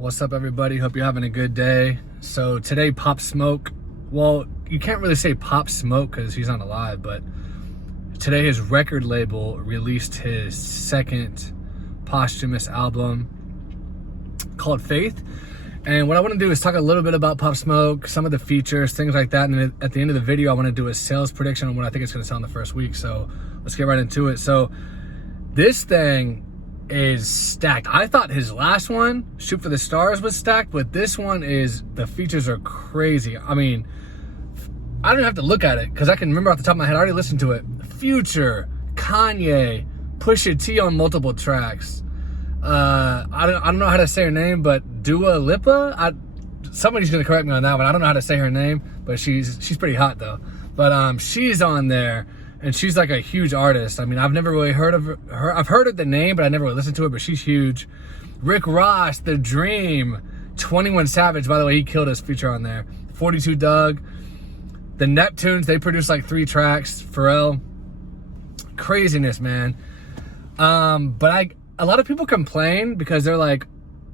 What's up, everybody? Hope you're having a good day. So today, Pop Smoke, well, you can't really say Pop Smoke because he's not alive, but today his record label released his second posthumous album called Faith. And what I want to do is talk a little bit about Pop Smoke, some of the features, things like that. And then at the end of the video, I want to do a sales prediction on what I think it's going to sell in the first week. So let's get right into it. So this thing is stacked. I thought his last one, Shoot for the Stars, was stacked, but this one is, the features are crazy. I mean, I don't have to look at it because I can remember off the top of my head. I already listened to it. Future, Kanye, Pusha T on multiple tracks. I don't know how to say her name, but Dua Lipa. Somebody's gonna correct me on that one. I don't know how to say her name, but she's pretty hot though. But she's on there. And she's like a huge artist. I mean, I've never really heard of her. I've heard of the name, but I never really listened to it, but she's huge. Rick Ross, The Dream, 21 Savage, by the way, he killed his feature on there. 42 Dugg, the Neptunes, they produced like 3 tracks. Pharrell, craziness, man. But a lot of people complain because they're like,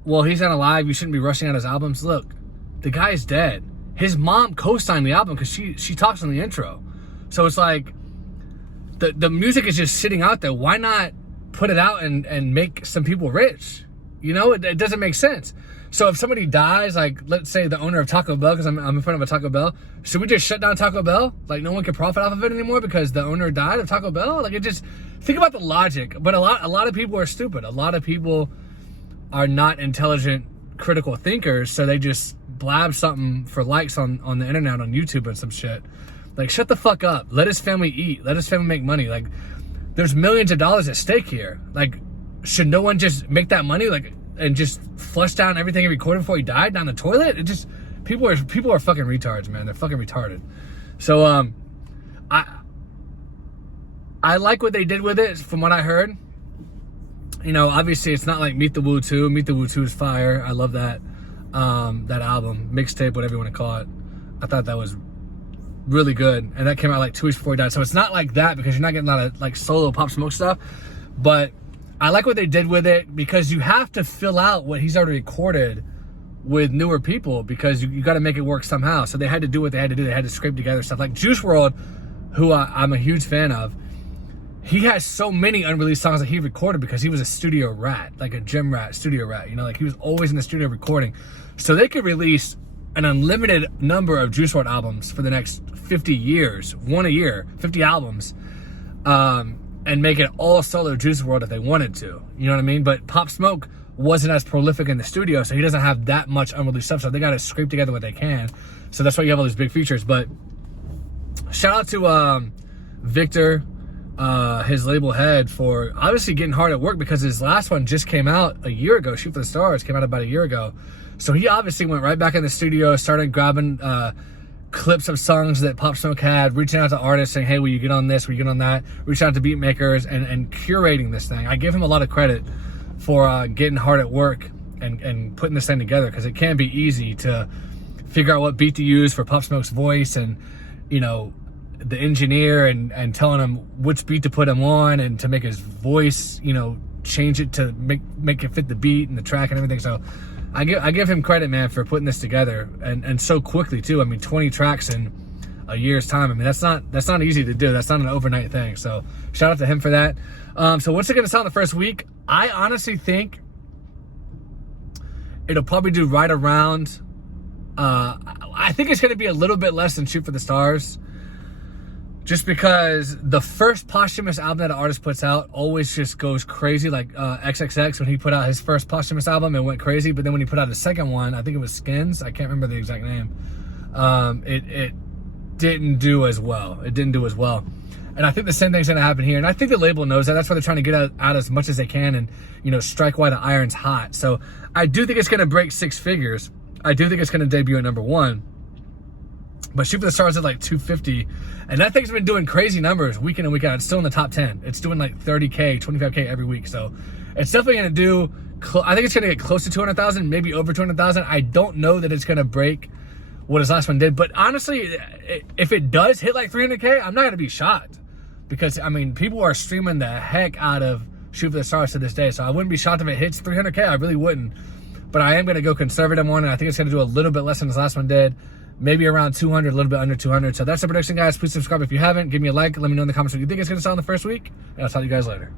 well, he's not alive, you shouldn't be rushing out his albums. Look, the guy's dead. His mom co-signed the album because she talks in the intro. So it's like, the music is just sitting out there. Why not put it out and make some people rich? You know, it doesn't make sense. So if somebody dies, like let's say the owner of Taco Bell, because I'm in front of a Taco Bell, should we just shut down Taco Bell? Like no one can profit off of it anymore because the owner died of Taco Bell? Like, it just, think about the logic. But a lot of people are stupid. A lot of people are not intelligent, critical thinkers, so they just blab something for likes on the internet, on YouTube and some shit. Like, shut the fuck up. Let his family eat. Let his family make money. Like, there's millions of dollars at stake here. Like, should no one just make that money, like, and just flush down everything he recorded before he died down the toilet? It just, people are fucking retards, man. They're fucking retarded. So, I like what they did with it, from what I heard. You know, obviously, it's not like Meet the Woo 2. Meet the Woo 2 is fire. I love that album, mixtape, whatever you want to call it. I thought that was really good, and that came out like 2 weeks before he died. So it's not like that because you're not getting a lot of like solo Pop Smoke stuff. But I like what they did with it because you have to fill out what he's already recorded with newer people because you got to make it work somehow. So they had to do what they had to do. They had to scrape together stuff like Juice WRLD, who I'm a huge fan of. He has so many unreleased songs that he recorded because he was a studio rat, like a gym rat, studio rat. You know, like he was always in the studio recording. So they could release an unlimited number of Juice WRLD albums for the next 50 years, one a year, 50 albums, and make it all solo Juice WRLD if they wanted to. You know what I mean? But Pop Smoke wasn't as prolific in the studio, so he doesn't have that much unreleased stuff, so they got to scrape together what they can. So that's why you have all these big features. But shout out to Victor, his label head, for obviously getting hard at work because his last one just came out a year ago. Shoot for the Stars came out about a year ago. So he obviously went right back in the studio, started grabbing clips of songs that Pop Smoke had, reaching out to artists saying, hey, will you get on this, will you get on that, reaching out to beat makers and curating this thing. I give him a lot of credit for getting hard at work and putting this thing together, because it can be easy to figure out what beat to use for Pop Smoke's voice and, you know, the engineer and telling him which beat to put him on and to make his voice, you know, change it to make it fit the beat and the track and everything. So I give him credit, man, for putting this together and so quickly too. I mean, 20 tracks in a year's time. I mean, that's not easy to do. That's not an overnight thing. So shout out to him for that. So what's it going to sell in the first week? I honestly think it'll probably do right around. I think it's going to be a little bit less than Shoot for the Stars. Just because the first posthumous album that an artist puts out always just goes crazy. Like XXX, when he put out his first posthumous album, it went crazy. But then when he put out his second one, I think it was Skins, I can't remember the exact name, it didn't do as well. It didn't do as well. And I think the same thing's going to happen here. And I think the label knows that. That's why they're trying to get out as much as they can and, you know, strike while the iron's hot. So I do think it's going to break 6 figures. I do think it's going to debut at #1. But Shoot for the Stars at like 250, and that thing's been doing crazy numbers week in and week out. It's still in the top 10. It's doing like 30K, 25K every week. So it's definitely going to do, I think it's going to get close to 200,000, maybe over 200,000. I don't know that it's going to break what his last one did. But honestly, if it does hit like 300K, I'm not going to be shocked. Because, I mean, people are streaming the heck out of Shoot for the Stars to this day. So I wouldn't be shocked if it hits 300K. I really wouldn't. but I am going to go conservative one, and I think it's going to do a little bit less than this last one did. Maybe around 200, a little bit under 200. So that's the prediction, guys. Please subscribe if you haven't. Give me a like. Let me know in the comments what you think it's going to sell in the first week, and I'll talk to you guys later.